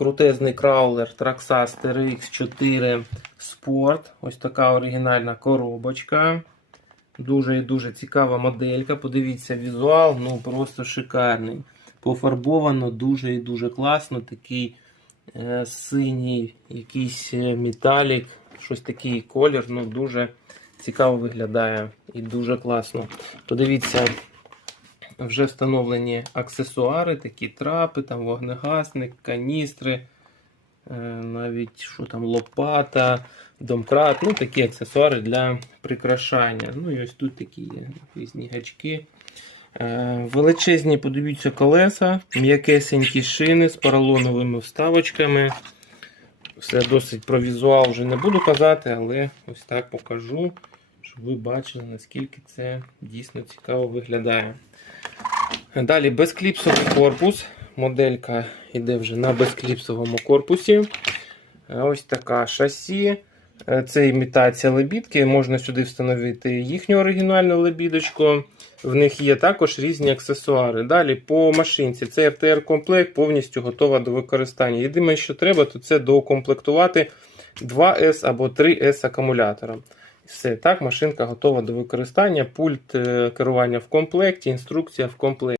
крутезний краулер Traxxas TRX4 Sport. Ось така оригінальна коробочка. Дуже і дуже цікава моделька. Подивіться, візуал, ну просто шикарний. Пофарбовано дуже і дуже класно. Такий е, синій, якийсь е, металік, щось такий колір. Ну дуже цікаво виглядає і дуже класно. Подивіться, вже встановлені аксесуари, такі трапи, там вогнегасник, каністри, е, навіть що там лопата, домкрат, ну такі аксесуари для прикрашання. Ну і ось тут такі є різні гачки. Е, Величезні, подивіться, колеса, м'якесенькі шини з поролоновими вставочками. Все досить про візуал вже не буду казати, але ось так покажу, щоб ви бачили, наскільки це дійсно цікаво виглядає. Далі безкліпсовий корпус. Моделька йде вже на безкліпсовому корпусі. Е, Ось така шасі. Е, Це імітація лебідки. Можна сюди встановити їхню оригінальну лебідочку. В них є також різні аксесуари. Далі по машинці цей RTR-комплект повністю готова до використання. Єдине, що треба, то це доукомплектувати 2С або 3С акумулятором. Все, так, машинка готова до використання. Пульт е, керування в комплекті, інструкція в комплекті.